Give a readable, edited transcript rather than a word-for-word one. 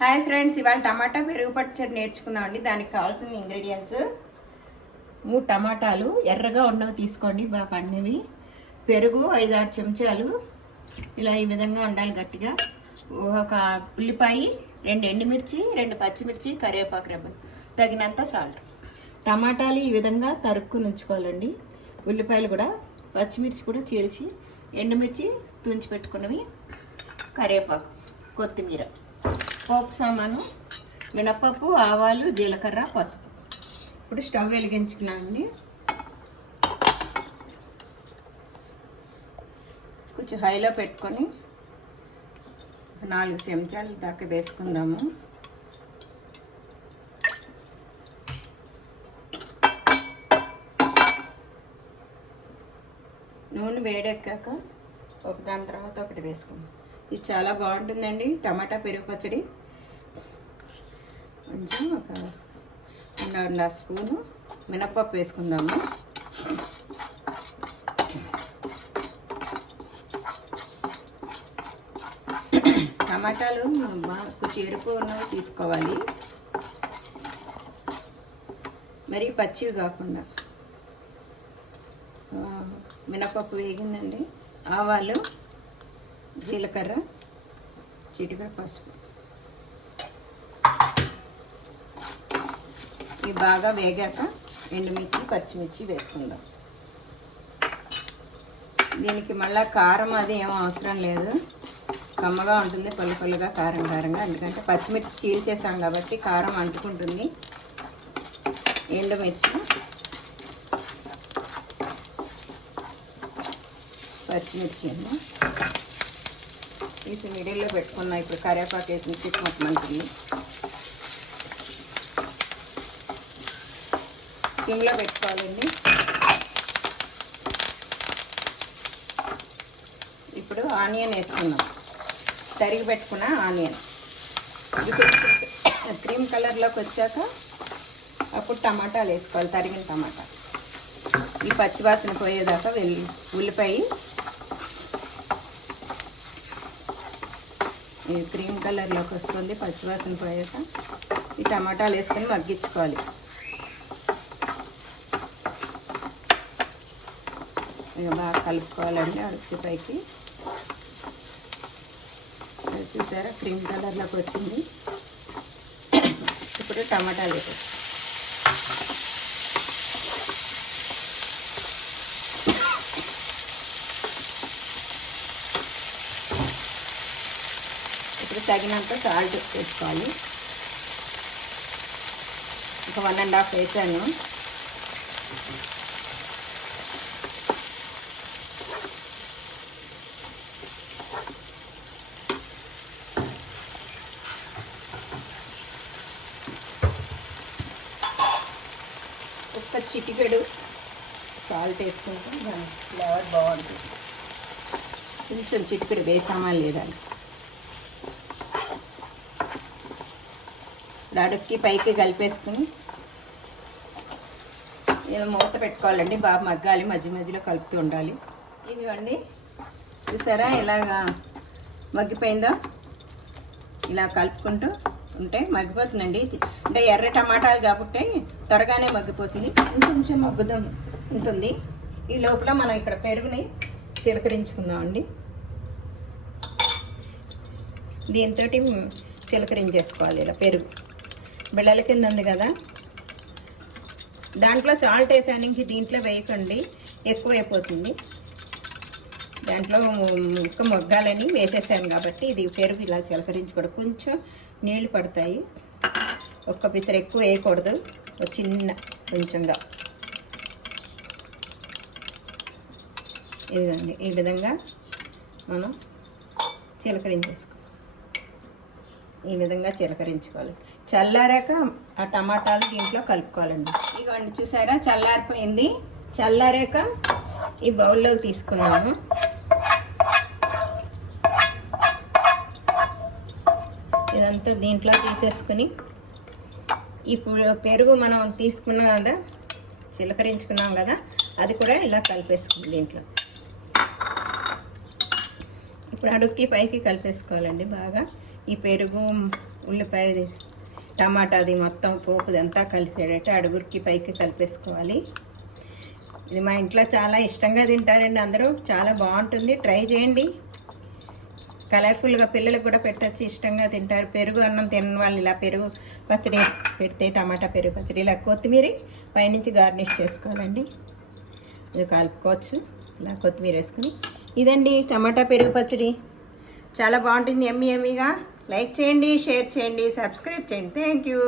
Hi friends, ఇవాళ టమాటా పెరుగు పచ్చడి నేర్చుకుందామండి. దానికి కావాల్సిన ఇంగ్రీడియంట్స్ 3 టమాటాలు ఎర్రగా ఉన్నవి తీసుకోండి, బాగా పండినవి. పెరుగు 5-6 చెంచాలు, ఇలా ఈ విధంగా ఉండాలి గట్టిగా. ఒక ఉల్లిపాయ, 2 ఎండుమిర్చి, 2 పచ్చిమిర్చి, కరివేపాకు రెబ్బలు, తగినంత సాల్ట్. టమాటాలు ఈ విధంగా తరుక్కుని ఉంచుకోవాలండి. ఉల్లిపాయలు కూడా, పచ్చిమిర్చి కూడా చీల్చి, ఎండుమిర్చి తుంచి పెట్టుకున్నవి, కరివేపాకు, కొత్తిమీర, పోపు సామాను, మినపప్పు, ఆవాలు, జీలకర్ర, పసుపు. ఇప్పుడు స్టవ్ వెలిగించుకున్నామండి. కొంచెం హైలో పెట్టుకొని 4 చెంచాలు దాకా వేసుకుందాము. నూనె వేడెక్కాక ఒకదాని తర్వాత ఒకటి వేసుకుందాం. ఇది చాలా బాగుంటుందండి టమాటా పెరుగు పచ్చడి. కొంచెం ఒక 1.5 స్పూను మినప్పప్పు వేసుకుందాము. టమాటాలు కొంచెం ఎరుపు ఉన్నవి తీసుకోవాలి, మరి పచ్చివి కాకుండా. మినపప్పు వేగిందండి. ఆవాలు, జీలకర్ర, చిటికెడు పసుపు. ఇవి బాగా వేగాక ఎండుమిర్చి, పచ్చిమిర్చి వేసుకుందాం. దీనికి మళ్ళీ కారం అది ఏం అవసరం లేదు, కమ్మగా ఉంటుంది, పుల్లగా కారంగా. ఎందుకంటే పచ్చిమిర్చి చీల్చేసాం కాబట్టి కారం అంటుకుంటుంది. ఎండుమిర్చి, పచ్చిమిర్చి తీసి మిడిల్లో పెట్టుకున్నాం. ఇప్పుడు కరివేపాకు వేసి చిక్కుమట్టు మంచిది. సిమ్లో పెట్టుకోవాలండి. ఇప్పుడు ఆనియన్ వేసుకుందాం, తరిగి పెట్టుకున్న ఆనియన్. ఇది కొంచెం క్రీమ్ కలర్లోకి వచ్చాక అప్పుడు టమాటాలు వేసుకోవాలి, తరిగిన టమాటా. ఈ పచ్చివాసన పోయేదాకా ఉల్లిపాయ, ఈ క్రీమ్ కలర్లోకి వస్తుంది, పచ్చివాసన పోయాక ఈ టమాటాలు వేసుకొని మగ్గించుకోవాలి. ఇక బాగా కలుపుకోవాలండి అడుగు పైకి. చూసారా క్రీమ్ కలర్లోకి వచ్చింది. ఇప్పుడు టమాటాలు వేసి తగినంత సాల్ట్ వేసుకోవాలి. ఒక 1.5 వేసాను. ఒక చిటికెడు సాల్ట్ వేసుకుంటే దాని ఫ్లేవర్ బాగుంటుంది. కొంచెం చిటికెడు వేసామా లేదా అడుక్కి పైకి కలిపేసుకుని ఇలా మూత పెట్టుకోవాలండి. బాగా మగ్గాలి, మధ్యలో కలుపుతూ ఉండాలి. ఇదిగోండి చూసారా ఇలాగా మగ్గిపోయిందో. ఇలా కలుపుకుంటూ ఉంటే మగ్గిపోతుందండి. అంటే ఎర్ర టమాటాలు కాబట్టి త్వరగానే మగ్గిపోతుంది, కొంచెం మగ్గుతూ ఉంటుంది. ఈ లోపల మనం ఇక్కడ పెరుగుని చిలకరించుకుందామండి. దీంతో చిలకరించేసుకోవాలి. ఇలా పెరుగు బిళ్ళల కింద ఉంది కదా, దాంట్లో సాల్ట్ వేసాను, ఇంక దీంట్లో వేయకండి, ఎక్కువైపోతుంది. దాంట్లో ముక్క మొగ్గాలని వేసేసాను కాబట్టి ఇది పెరుగు ఇలా చిలకరించుకోవడం. కొంచెం నీళ్ళు పడతాయి, ఒక్క పిసరు ఎక్కువ వేయకూడదు, చిన్న కొంచెంగా. ఇదండి ఈ విధంగా మనం చిలకరించేసుకోవాలి. ఈ విధంగా చిలకరించుకోవాలి. చల్లారాక ఆ టమాటాలు దీంట్లో కలుపుకోవాలండి. ఇదిగోండి చూసారా చల్లారిపోయింది. చల్లారాక ఈ బౌల్లోకి తీసుకున్నాము. ఇదంతా దీంట్లో తీసేసుకుని ఇప్పుడు పెరుగు మనం తీసుకున్నాం కదా, చిలకరించుకున్నాం కదా, అది కూడా ఇలా కలిపేసుకుంది దీంట్లో. ఇప్పుడు అడుక్కి పైకి కలిపేసుకోవాలండి బాగా. ఈ పెరుగు ఉల్లిపాయ టమాటాది మొత్తం పోపుదంతా కలిసేటట్టు అడుగురికి పైకి కలిపేసుకోవాలి. ఇది మా ఇంట్లో చాలా ఇష్టంగా తింటారండి అందరూ. చాలా బాగుంటుంది, ట్రై చేయండి. కలర్ఫుల్గా పిల్లలకు కూడా పెట్టచ్చు, ఇష్టంగా తింటారు. పెరుగు అన్నం తినని వాళ్ళు ఇలా పెరుగు పచ్చడి వేసి పెడితే, టమాటా పెరుగు పచ్చడి, ఇలా కొత్తిమీర పైనుంచి గార్నిష్ చేసుకోవాలండి. ఇది కలుపుకోవచ్చు ఇలా కొత్తిమీర వేసుకుని. ఇదండి టమాటా పెరుగు పచ్చడి, చాలా బాగుంటుంది, ఎమ్మీ ఎమ్మీగా. లైక్ చేయండి, షేర్ చేయండి, సబ్స్క్రైబ్ చేయండి. Thank you.